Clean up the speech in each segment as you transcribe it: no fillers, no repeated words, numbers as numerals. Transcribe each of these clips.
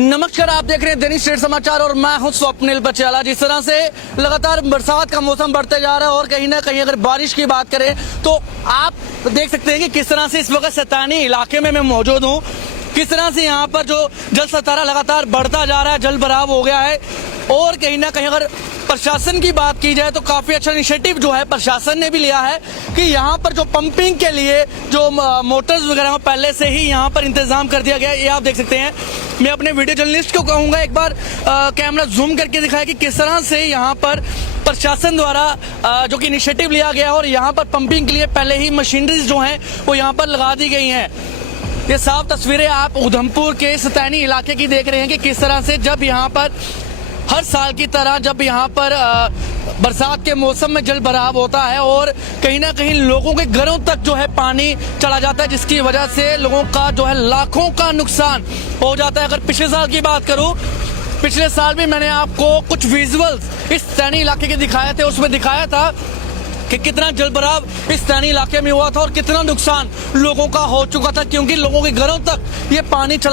नमस्कार, आप देख रहे हैं दैनिक स्टेट समाचार और मैं हूं स्वप्निल बचेला। जिस तरह से लगातार बरसात का मौसम बढ़ते जा रहा है और कहीं ना कहीं अगर बारिश की बात करें तो आप देख सकते हैं कि किस तरह से इस वक्त सैतानी इलाके में मैं मौजूद हूं। किस तरह से यहाँ पर जो जल सतारा लगातार बढ़ता जा रहा है, जल भराव हो गया है। और कहीं ना कहीं अगर प्रशासन की बात की जाए तो काफी अच्छा इनिशिएटिव जो है प्रशासन ने भी लिया है कि यहाँ पर जो पंपिंग के लिए जो मोटर्स वगैरह पहले से ही यहाँ पर इंतजाम कर दिया गया है। ये आप देख सकते हैं। मैं अपने वीडियो जर्नलिस्ट को कहूंगा एक बार कैमरा जूम करके दिखाया कि किस तरह से यहाँ पर प्रशासन द्वारा जो कि इनिशिएटिव लिया गया है और यहाँ पर पंपिंग के लिए पहले ही मशीनरीज जो हैं वो यहाँ पर लगा दी गई हैं। ये साफ तस्वीरें आप उधमपुर के सैतानी इलाके की देख रहे हैं कि किस तरह से जब यहाँ पर हर साल की तरह जब यहाँ पर बरसात के मौसम में जल भराव होता है और कहीं ना कहीं लोगों के घरों तक जो है पानी चला जाता है, जिसकी वजह से लोगों का जो है लाखों का नुकसान हो जाता है। अगर पिछले साल की बात करूं, पिछले साल भी मैंने आपको कुछ विजुअल्स इस सैनी इलाके के दिखाए थे। उसमें दिखाया था कि कितना जल भराव इस सैनी इलाके में हुआ था और कितना नुकसान लोगों का हो चुका था, क्योंकि लोगों के घरों तक ये पानी चल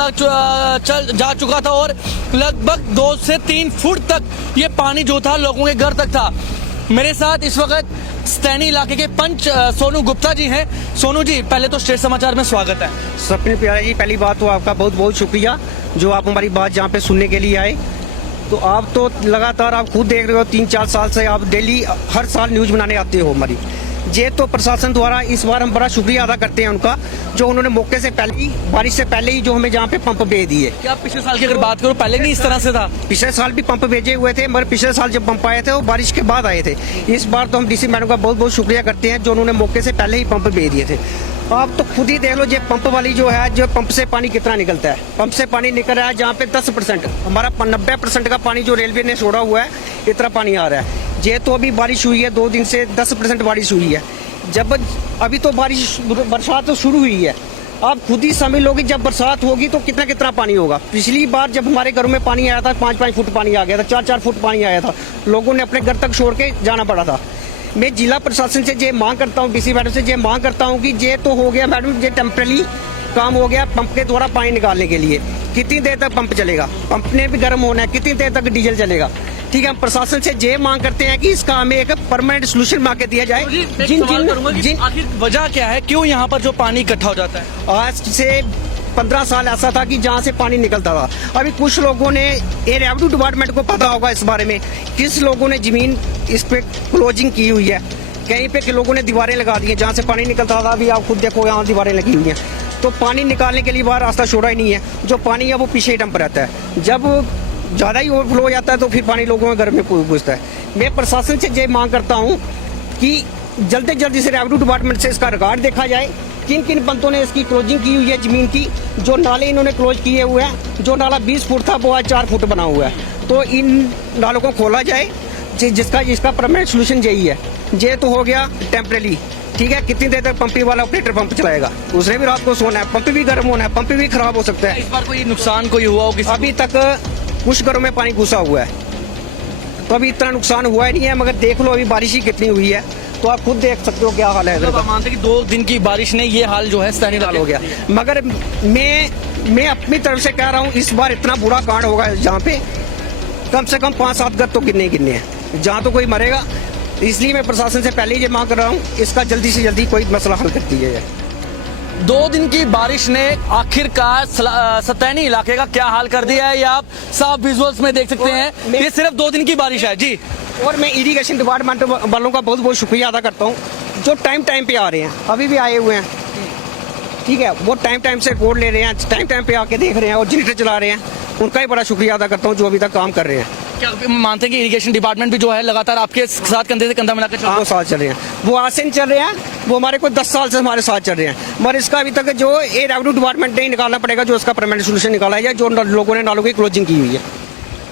जा चुका था और लगभग 2 से 3 फुट तक ये पानी जो था लोगों के घर तक था। मेरे साथ इस वक्त सैनी इलाके के पंच सोनू गुप्ता जी हैं। सोनू जी, पहले तो स्टेट समाचार में स्वागत है। स्वप्निल प्यारा जी, पहली बात तो आपका बहुत बहुत शुक्रिया जो आप हमारी बात यहाँ पे सुनने के लिए आए। तो आप तो लगातार आप खुद देख रहे हो 3-4 साल से आप डेली हर साल न्यूज बनाने आते हो हमारी। ये तो प्रशासन द्वारा इस बार हम बड़ा शुक्रिया अदा करते हैं उनका, जो उन्होंने मौके से पहले ही, बारिश से पहले ही जो हमें जहाँ पे पंप भेज दिए। क्या पिछले साल की अगर बात करूं पहले नहीं इस तरह से था? पिछले साल भी पंप भेजे हुए थे, मगर पिछले साल जब पंप आए थे वो बारिश के बाद आए थे। इस बार तो हम डीसी मैडम का बहुत बहुत शुक्रिया करते हैं जो उन्होंने मौके से पहले ही पंप भेज दिए थे। आप तो खुद ही देख लो, जो पंप वाली जो है, जो पंप से पानी कितना निकलता है। पंप से पानी निकल रहा है जहाँ पे 10%, हमारा 90% का पानी जो रेलवे ने छोड़ा हुआ है, इतना पानी आ रहा है। ये तो अभी बारिश हुई है 2 दिन से 10% बारिश हुई है। जब अभी तो बरसात तो शुरू हुई है, आप खुद ही समझ लो कि जब बरसात होगी तो कितना कितना पानी होगा। पिछली बार जब हमारे घरों में पानी आया था 5-5 फुट पानी आ गया था, 4-4 फुट पानी आया था, लोगों ने अपने घर तक छोड़ के जाना पड़ा था। मैं जिला प्रशासन से ये मांग करता हूँ, डीसी मैडम से ये मांग करता हूँ कि ये तो हो गया मैडम, ये टेम्पररी काम हो गया पंप के द्वारा पानी निकालने के लिए। कितनी देर तक पंप चलेगा? पंप ने भी गर्म होना है, कितनी देर तक डीजल चलेगा? ठीक है, हम प्रशासन से ये मांग करते हैं कि इसका हमें एक परमानेंट सोल्यूशन मांग के दिया जाए। जिन आखिर वजह क्या है, क्यों यहाँ पर जो पानी इकट्ठा हो जाता है? आज से 15 साल ऐसा था कि जहाँ से पानी निकलता था। अभी कुछ लोगों ने, ये रेवेन्यू डिपार्टमेंट को पता होगा इस बारे में, किस लोगों ने जमीन इस पे क्लोजिंग की हुई है, कहीं पे लोगों ने दीवारें लगा दी हैं जहाँ से पानी निकलता था। अभी आप खुद देखो यहाँ दीवारें लगी हुई हैं, तो पानी निकालने के लिए बाहर रास्ता छोड़ा ही नहीं है। जो पानी है वो पीछे ही डंप रहता है। जब ज़्यादा ही ओवरफ्लो हो जाता है तो फिर पानी लोगों के घर में घुसता है। मैं प्रशासन से ये मांग करता हूँ कि जल्दी जल्दी से रेवेन्यू डिपार्टमेंट से इसका रिकॉर्ड देखा जाए, किन किन बंदों ने इसकी क्लोजिंग की हुई है ज़मीन की। जो नाले इन्होंने क्लोज किए हुए हैं, जो नाला 20 फुट था वो आज 4 फुट बना हुआ है, तो इन नालों को खोला जाए, जिसका परमानेंट सोल्यूशन यही है। ये तो हो गया टेम्परेरी, ठीक है। कितनी देर तक पंपी वाला ऑपरेटर पंप चलाएगा? उसने भी रात को सोना है, पंप भी गर्म होना है, पंप भी खराब हो सकता है। इस बार कोई नुकसान कोई हुआ हो? अभी तक कुछ घरों में पानी घुसा हुआ है, तो अभी इतना नुकसान हुआ ही नहीं है। मगर देख लो अभी बारिश ही कितनी हुई है, तो आप खुद देख सकते हो क्या हाल है। आप मानते कि 2 दिन की बारिश ने ये हाल जो है सैनी हाल हो गया। मगर मैं अपनी तरफ से कह रहा हूँ, इस बार इतना बुरा कांड होगा जहाँ पे कम से कम 5-7 घर तो गिनने हैं, जहाँ तो कोई मरेगा। इसलिए मैं प्रशासन से पहले ही ये मांग कर रहा हूँ, इसका जल्दी से जल्दी कोई मसला हल कर दिया जाए। 2 दिन की बारिश ने आखिरकार सैतानी इलाके का क्या हाल कर दिया है, ये आप साफ विजुअल्स में देख सकते हैं। ये सिर्फ 2 दिन की बारिश है जी। और मैं इरिगेशन डिपार्टमेंट वालों का बहुत बहुत शुक्रिया अदा करता हूँ, जो टाइम पे आ रहे हैं, अभी भी आए हुए हैं, ठीक है। वो टाइम से रिकॉर्ड ले रहे हैं, टाइम पे आके देख रहे हैं और जनरेटर चला रहे हैं। उनका ही बड़ा शुक्रिया अदा करता हूँ जो अभी तक काम कर रहे हैं। क्या मानते हैं कि इरिगेशन डिपार्टमेंट भी जो है लगातार आपके साथ कंधे से कंधा मिलाकर चल 2 साल चल रहे हैं? वो आज से नहीं चल रहे हैं, वो हमारे को 10 साल से हमारे साथ चल रहे हैं। मगर इसका अभी तक जो ये रेवेन्यू डिपार्टमेंट ने निकालना पड़ेगा, जो इसका परमानेंट सोल्यूशन निकाला जाए, जो लोगों ने नालों की क्लोजिंग की हुई है।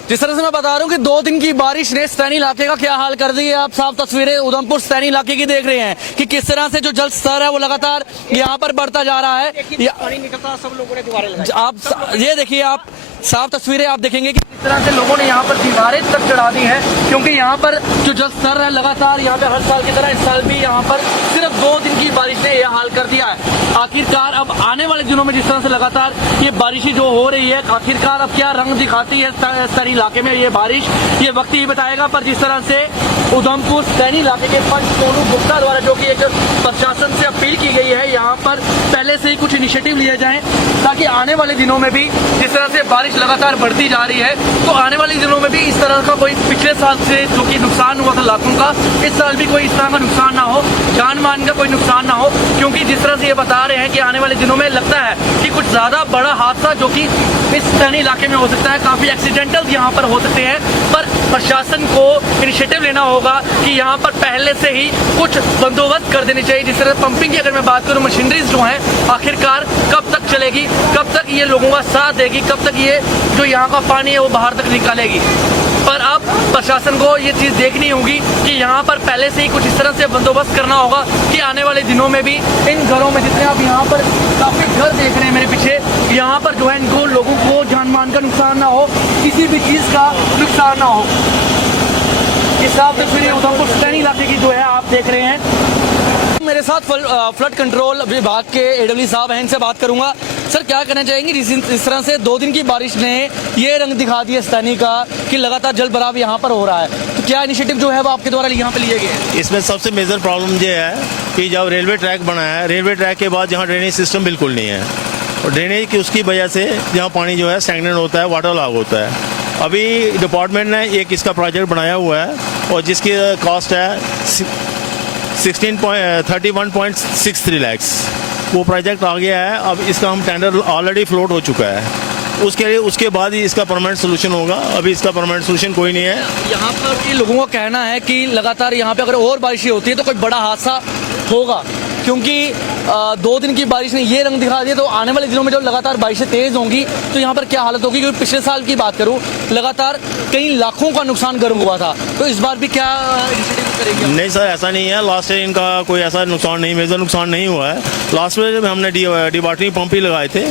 जिस तरह से मैं बता रहा हूँ कि 2 दिन की बारिश ने सैनी इलाके का क्या हाल कर दिया। आप साफ तस्वीरें उधमपुर सैनी इलाके की देख रहे हैं कि किस तरह से जो जल स्तर है वो लगातार यहाँ पर बढ़ता जा रहा है। पानी निकलता, सब लोगों ने दीवारें लगाई। आप ये देखिए, आप साफ तस्वीरें आप देखेंगे कि इस तरह से लोगों ने यहाँ पर दीवारें तक चढ़ा दी है, क्योंकि यहाँ पर जो जल स्तर है लगातार यहाँ पे हर साल की तरह इस साल भी यहाँ पर सिर्फ 2 दिन की बारिश ने यह हाल कर दिया है। आखिरकार अब आने वाले दिनों में जिस तरह से लगातार ये बारिशें जो हो रही है, आखिरकार अब क्या रंग दिखाती है सैनी इलाके में ये बारिश, ये वक्त ही बताएगा। पर जिस तरह से उधमपुर सैनी इलाके के पंच सोनू गुप्ता द्वारा जो कि एक प्रशासन से अपील की गई है, यहाँ पर पहले से ही कुछ इनिशिएटिव लिए जाएं ताकि आने वाले दिनों में भी जिस तरह से बारिश लगातार बढ़ती जा रही है, तो आने वाले दिनों में भी इस तरह का कोई पिछले साल से जो कि नुकसान हुआ था लाखों का, इस साल भी कोई इस तरह का नुकसान ना हो, जान मान का कोई नुकसान ना हो। क्योंकि जिस तरह से ये बता रहे हैं कि आने वाले दिनों में लगता है कि कुछ ज्यादा बड़ा हादसा जो कि इस सैनी इलाके में हो सकता है, काफी एक्सीडेंटल यहाँ पर हो सकते हैं। पर प्रशासन को इनिशिएटिव लेना होगा कि यहाँ पर पहले से ही कुछ बंदोबस्त कर देनी चाहिए। जिस तरह पंपिंग की अगर मैं बात करूँ, मशीनरीज जो है आखिरकार कब तक चलेगी, कब तक ये लोगों का साथ देगी, कब तक ये जो यहाँ का पानी है वो बाहर तक निकालेगी। पर अब प्रशासन को ये चीज देखनी होगी कि यहाँ पर पहले से ही कुछ इस तरह से बंदोबस्त करना होगा कि आने वाले दिनों में भी इन घरों में, जितने आप यहाँ पर काफी घर देख रहे हैं मेरे पीछे, यहाँ पर जो है इनको लोगों को जान मान का नुकसान ना हो, किसी भी चीज का नुकसान ना हो। इस हिसाब से फिर उधमपुर सैनी इलाके की जो है आप देख रहे हैं। मेरे साथ फ्लड कंट्रोल विभाग के एडब्ल्यू साहब हैं, इनसे बात करूंगा। सर, क्या कहना चाहेंगे इस तरह से 2 दिन की बारिश ने ये रंग दिखा दिया सैनी का कि लगातार जल भराव यहाँ पर हो रहा है, तो क्या इनिशिएटिव जो है वो आपके द्वारा यहाँ पे लिए गए हैं? इसमें सबसे मेजर प्रॉब्लम ये है कि जब रेलवे ट्रैक बना है, रेलवे ट्रैक के बाद यहाँ ड्रेनेज सिस्टम बिल्कुल नहीं है, और ड्रेनेज की उसकी वजह से यहाँ पानी जो है स्टैग्नेंट होता है, वाटर लॉग होता है। अभी डिपार्टमेंट ने एक इसका प्रोजेक्ट बनाया हुआ है और जिसकी कॉस्ट है 31.63 लैक्स। वो प्रोजेक्ट आ गया है, अब इसका हम टेंडर ऑलरेडी फ्लोट हो चुका है। उसके बाद ही इसका परमानेंट सोल्यूशन होगा। अभी इसका परमानेंट सोल्यूशन कोई नहीं है। यहाँ पर लोगों का कहना है कि लगातार यहाँ पे अगर और बारिश होती है तो कोई बड़ा हादसा होगा, क्योंकि 2 दिन की बारिश ने ये रंग दिखा दिया। तो आने वाले दिनों में जब लगातार बारिशें तेज होंगी तो यहाँ पर क्या हालत होगी? क्योंकि पिछले साल की बात करूँ, लगातार कई लाखों का नुकसान गर्म हुआ था, तो इस बार भी क्या करेंगे? नहीं सर, ऐसा नहीं है। लास्ट ईयर इनका कोई ऐसा नुकसान नहीं, मेजर नुकसान नहीं हुआ है। लास्ट में जब हमने डिबाटरिंग पंप ही लगाए थे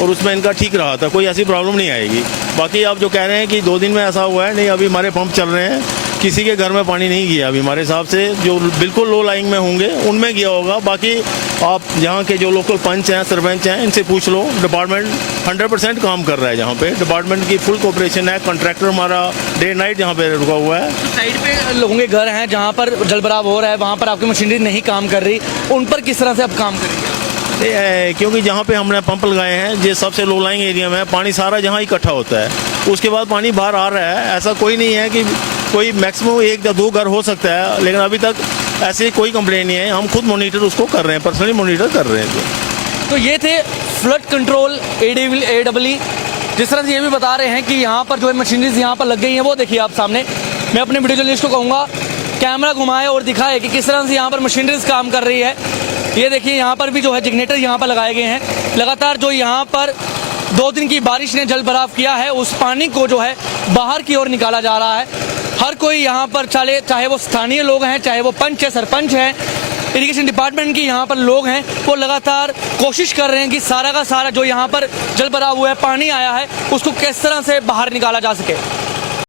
और उसमें इनका ठीक रहा था, कोई ऐसी प्रॉब्लम नहीं आएगी। बाकी आप जो कह रहे हैं कि 2 दिन में ऐसा हुआ है, नहीं, अभी हमारे पंप चल रहे हैं, किसी के घर में पानी नहीं गया अभी हमारे हिसाब से। जो बिल्कुल लो लाइंग में होंगे उनमें गया होगा। बाकी आप यहाँ के जो लोकल पंच हैं, सरपंच हैं, इनसे पूछ लो। डिपार्टमेंट 100% काम कर रहा है यहाँ पे। डिपार्टमेंट की फुल कोऑपरेशन है। कॉन्ट्रैक्टर हमारा डे नाइट यहाँ पे रुका हुआ है। साइड पे लोगों के घर हैं जहाँ पर जल भराव हो रहा है, वहाँ पर आपकी मशीनरी नहीं काम कर रही, उन पर किस तरह से आप काम करेंगे? क्योंकि जहाँ पे हमने पंप लगाए हैं, ये सबसे लो लाइंग एरिया में पानी सारा जहाँ इकट्ठा होता है, उसके बाद पानी बाहर आ रहा है। ऐसा कोई नहीं है कि कोई मैक्सिमम 1 या 2 घर हो सकता है, लेकिन अभी तक ऐसी कोई कंप्लेन नहीं है। हम खुद मॉनिटर उसको कर रहे हैं, पर्सनली मॉनिटर कर रहे हैं। तो ये थे फ्लड कंट्रोल एडब्ल्यू, जिस तरह से ये भी बता रहे हैं कि यहाँ पर जो है मशीनरीज यहाँ पर लग गई हैं। वो देखिए आप सामने, मैं अपने वीडियो जर्नलिस्ट को कहूँगा कैमरा घुमाए और दिखाए कि किस तरह से यहाँ पर मशीनरीज काम कर रही है। ये देखिए यहाँ पर भी जो है जनरेटर यहाँ पर लगाए गए हैं। लगातार जो यहाँ पर 2 दिन की बारिश ने जल भराव किया है, उस पानी को जो है बाहर की ओर निकाला जा रहा है। हर कोई यहाँ पर चाहे वो स्थानीय लोग हैं, चाहे वो पंच है, सरपंच हैं, इरिगेशन डिपार्टमेंट की यहाँ पर लोग हैं, वो लगातार कोशिश कर रहे हैं कि सारा का सारा जो यहाँ पर जल भराव हुआ है, पानी आया है, उसको किस तरह से बाहर निकाला जा सके।